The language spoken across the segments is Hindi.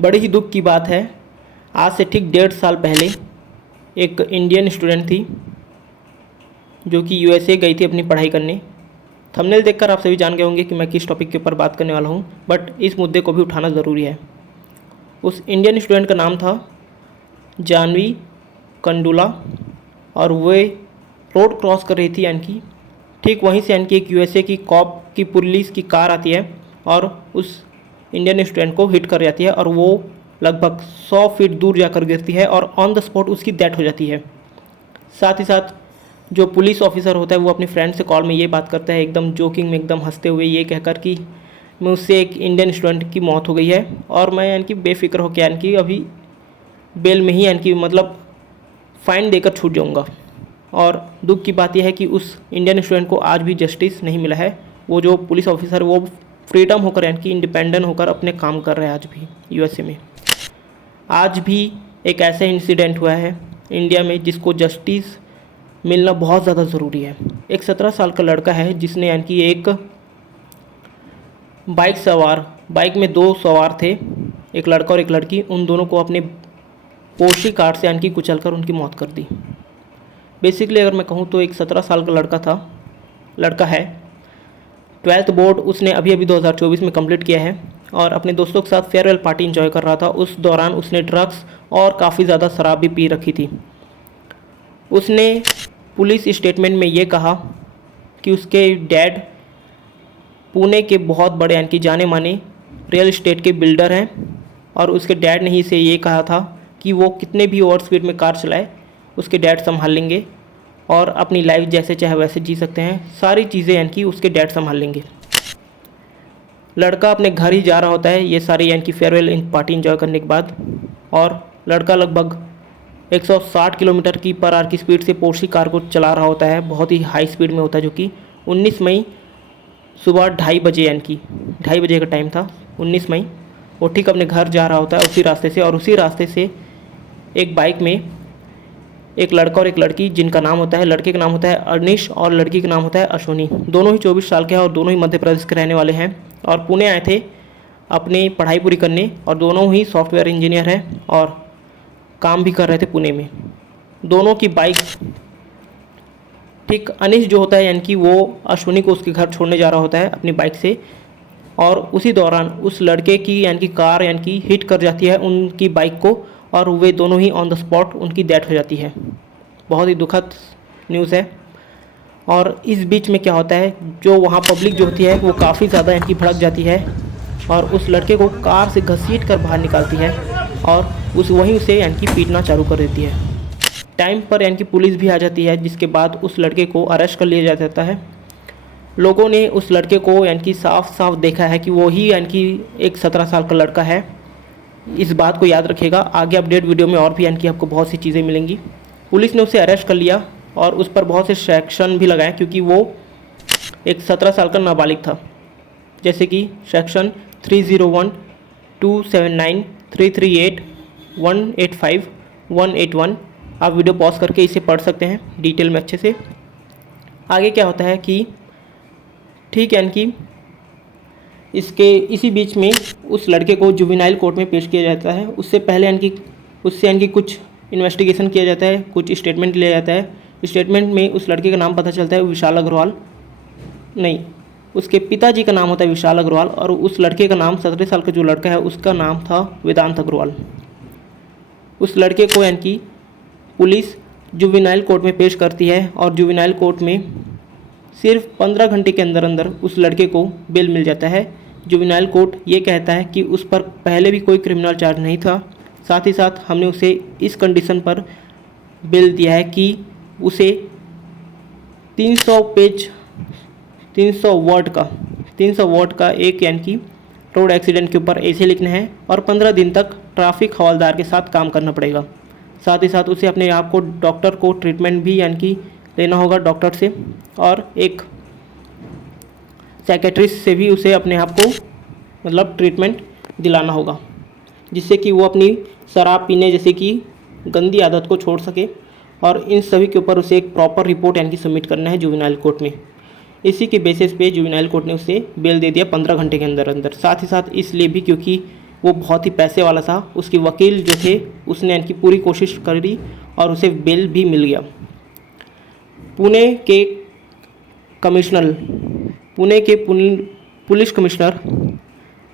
बड़ी ही दुख की बात है, आज से ठीक 1.5 साल पहले एक इंडियन स्टूडेंट थी जो कि यूएसए गई थी अपनी पढ़ाई करने। थंबनेल देखकर आप सभी जान गए होंगे कि मैं किस टॉपिक के ऊपर बात करने वाला हूँ, बट इस मुद्दे को भी उठाना ज़रूरी है। उस इंडियन स्टूडेंट का नाम था जानवी कंडुला और वे रोड क्रॉस कर रही थी, यानी कि ठीक वहीं से यानी कि एक यूएसए की कॉप की पुलिस की कार आती है और उस इंडियन स्टूडेंट को हिट कर जाती है और वो लगभग 100 फीट दूर जाकर गिरती है और ऑन द स्पॉट उसकी डेथ हो जाती है। साथ ही साथ जो पुलिस ऑफिसर होता है वो अपने फ्रेंड से कॉल में ये बात करता है, एकदम जोकिंग में, एकदम हंसते हुए ये कहकर कि मुझसे एक इंडियन स्टूडेंट की मौत हो गई है और मैं यानी कि बेफिक्र होकर यानी कि अभी बेल में ही यानी कि मतलब फ़ाइन देकर छूट जाऊँगा। और दुख की बात यह है कि उस इंडियन स्टूडेंट को आज भी जस्टिस नहीं मिला है। वो जो पुलिस ऑफिसर वो फ्रीडम होकर यानी कि इंडिपेंडेंट होकर अपने काम कर रहे हैं आज भी यूएसए में। आज भी एक ऐसा इंसिडेंट हुआ है इंडिया में जिसको जस्टिस मिलना बहुत ज़्यादा ज़रूरी है। एक 17 साल का लड़का है जिसने यानी कि एक बाइक में 2 सवार थे, एक लड़का और एक लड़की, उन दोनों को अपने पोर्शे कार से यानी कि कुचलकर उनकी मौत कर दी। बेसिकली अगर मैं कहूँ तो एक 17 साल का लड़का है, 12th बोर्ड उसने अभी 2024 में कंप्लीट किया है और अपने दोस्तों के साथ फेयरवेल पार्टी एंजॉय कर रहा था। उस दौरान उसने ड्रग्स और काफ़ी ज़्यादा शराब भी पी रखी थी। उसने पुलिस स्टेटमेंट में ये कहा कि उसके डैड पुणे के बहुत बड़े यानी कि जाने माने रियल इस्टेट के बिल्डर हैं और उसके डैड ने ही इसे ये कहा था कि वो कितने भी ओवर स्पीड में कार चलाए उसके डैड संभाल लेंगे और अपनी लाइफ जैसे चाहे वैसे जी सकते हैं, सारी चीज़ें यानी कि उसके डैड संभाल लेंगे। लड़का अपने घर ही जा रहा होता है ये सारी यानी कि फेयरवेल पार्टी एंजॉय करने के बाद, और लड़का लगभग 160 किलोमीटर की पर आवर की स्पीड से पोर्शे कार को चला रहा होता है, बहुत ही हाई स्पीड में होता है, जो कि 19 मई सुबह 2:30 बजे यानी कि 2:30 बजे का टाइम था। 19 मई वो ठीक अपने घर जा रहा होता है उसी रास्ते से, और उसी रास्ते से एक बाइक में एक लड़का और एक लड़की, जिनका नाम होता है, लड़के का नाम होता है अनिश और लड़की का नाम होता है अश्विनी। दोनों ही 24 साल के हैं और दोनों ही मध्य प्रदेश के रहने वाले हैं और पुणे आए थे अपनी पढ़ाई पूरी करने, और दोनों ही सॉफ्टवेयर इंजीनियर हैं और काम भी कर रहे थे पुणे में। दोनों की बाइक, ठीक अनिश जो होता है यानी कि वो अश्विनी को उसके घर छोड़ने जा रहा होता है अपनी बाइक से, और उसी दौरान उस लड़के की यानी कि कार यानी कि हिट कर जाती है उनकी बाइक को और वे दोनों ही ऑन द स्पॉट उनकी डेथ हो जाती है। बहुत ही दुखद न्यूज़ है। और इस बीच में क्या होता है, जो वहाँ पब्लिक जो होती है वो काफ़ी ज़्यादा यानी कि भड़क जाती है और उस लड़के को कार से घसीट कर बाहर निकालती है और वहीं उसे यानी कि पीटना चालू कर देती है। टाइम पर यानी कि पुलिस भी आ जाती है, जिसके बाद उस लड़के को अरेस्ट कर लिया जाता है। लोगों ने उस लड़के को यानी कि साफ साफ देखा है कि वो ही यानी कि एक 17 साल का लड़का है। इस बात को याद रखिएगा, आगे अपडेट वीडियो में और भी यानी कि आपको बहुत सी चीज़ें मिलेंगी। पुलिस ने उसे अरेस्ट कर लिया और उस पर बहुत से सेक्शन भी लगाए क्योंकि वो एक 17 साल का नाबालिग था, जैसे कि सेक्शन 301, 279, 338, 185, 181। आप वीडियो पॉज करके इसे पढ़ सकते हैं डिटेल में अच्छे से। आगे क्या होता है कि ठीक यानी कि इसी बीच में उस लड़के को जुवेनाइल कोर्ट में पेश किया जाता है। उससे पहले यानी कि कुछ इन्वेस्टिगेशन किया जाता है, कुछ स्टेटमेंट लिया जाता है। स्टेटमेंट में उस लड़के का नाम पता चलता है विशाल अग्रवाल, नहीं, उसके पिताजी का नाम होता है विशाल अग्रवाल और उस लड़के का नाम, 17 साल का जो लड़का है उसका नाम था वेदांत अग्रवाल। उस लड़के को यानी कि पुलिस जुवेनाइल कोर्ट में पेश करती है और जुवेनाइल कोर्ट में सिर्फ 15 घंटे के अंदर अंदर उस लड़के को बेल मिल जाता है। जुवेनाइल कोर्ट ये कहता है कि उस पर पहले भी कोई क्रिमिनल चार्ज नहीं था, साथ ही साथ हमने उसे इस कंडीशन पर बेल दिया है कि उसे 300 वर्ड का एक यानी कि रोड एक्सीडेंट के ऊपर ऐसे लिखना है और 15 दिन तक ट्रैफिक हवलदार के साथ काम करना पड़ेगा। साथ ही साथ उसे अपने आप को डॉक्टर को ट्रीटमेंट भी यानी कि लेना होगा डॉक्टर से, और एक साइकेट्रिस्ट से भी उसे अपने आप को मतलब ट्रीटमेंट दिलाना होगा, जिससे कि वो अपनी शराब पीने जैसे कि गंदी आदत को छोड़ सके। और इन सभी के ऊपर उसे एक प्रॉपर रिपोर्ट यानी कि सबमिट करना है जुवेनाइल कोर्ट में। इसी के बेसिस पे जुवेनाइल कोर्ट ने उसे बेल दे दिया 15 घंटे के अंदर अंदर। साथ ही साथ इसलिए भी क्योंकि वो बहुत ही पैसे वाला था। उसके वकील जो थे उसने इनकी पूरी कोशिश करी और उसे बेल भी मिल गया। पुणे के कमिश्नर पुणे के पुलिस कमिश्नर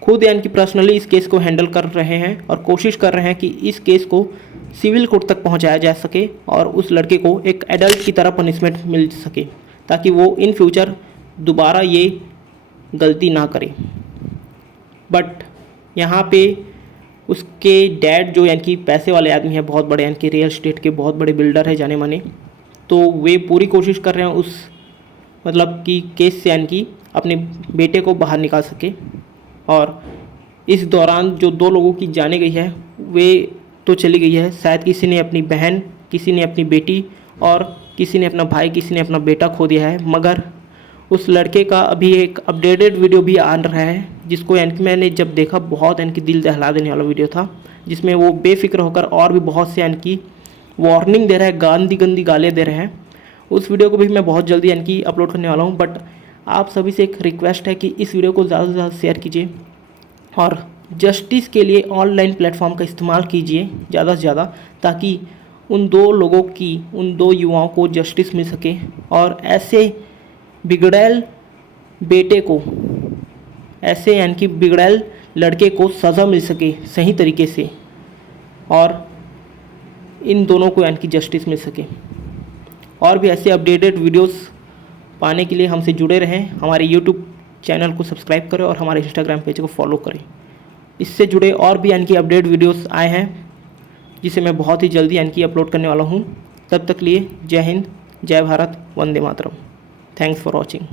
खुद यानी कि पर्सनली इस केस को हैंडल कर रहे हैं और कोशिश कर रहे हैं कि इस केस को सिविल कोर्ट तक पहुंचाया जा सके और उस लड़के को एक एडल्ट की तरह पनिशमेंट मिल सके, ताकि वो इन फ्यूचर दोबारा ये गलती ना करे। बट यहाँ पे उसके डैड जो यानी कि पैसे वाले आदमी हैं, बहुत बड़े यानी कि रियल एस्टेट के बहुत बड़े बिल्डर है जाने माने, तो वे पूरी कोशिश कर रहे हैं उस मतलब कि केस से यानी कि अपने बेटे को बाहर निकाल सके। और इस दौरान जो 2 लोगों की जाने गई है वे तो चली गई है, शायद किसी ने अपनी बहन, किसी ने अपनी बेटी और किसी ने अपना भाई, किसी ने अपना बेटा खो दिया है। मगर उस लड़के का अभी एक अपडेटेड वीडियो भी आ रहा है, जिसको यानी कि मैंने जब देखा बहुत यानी कि दिल दहला देने वाला वीडियो था, जिसमें वो बेफिक्र होकर और भी बहुत से यानी कि वार्निंग दे रहा है, गंदी गंदी गालियाँ दे रहे हैं। उस वीडियो को भी मैं बहुत जल्दी यानी कि अपलोड करने वाला हूँ। बट आप सभी से एक रिक्वेस्ट है कि इस वीडियो को ज़्यादा से ज़्यादा शेयर कीजिए और जस्टिस के लिए ऑनलाइन प्लेटफॉर्म का इस्तेमाल कीजिए ज़्यादा से ज़्यादा, ताकि उन 2 लोगों की, उन 2 युवाओं को जस्टिस मिल सके और ऐसे बिगड़ैल बेटे को, ऐसे यानी कि बिगड़ैल लड़के को सज़ा मिल सके सही तरीके से और इन दोनों को यानी कि जस्टिस मिल सके। और भी ऐसे अपडेटेड वीडियोस पाने के लिए हमसे जुड़े रहें। हमारे यूट्यूब चैनल को सब्सक्राइब करें और हमारे इंस्टाग्राम पेज को फॉलो करें। इससे जुड़े और भी यानी कि अपडेट वीडियोस आए हैं, जिसे मैं बहुत ही जल्दी यानी कि अपलोड करने वाला हूँ। तब तक लिए जय हिंद, जय भारत, वंदे मातरम। Thanks for watching.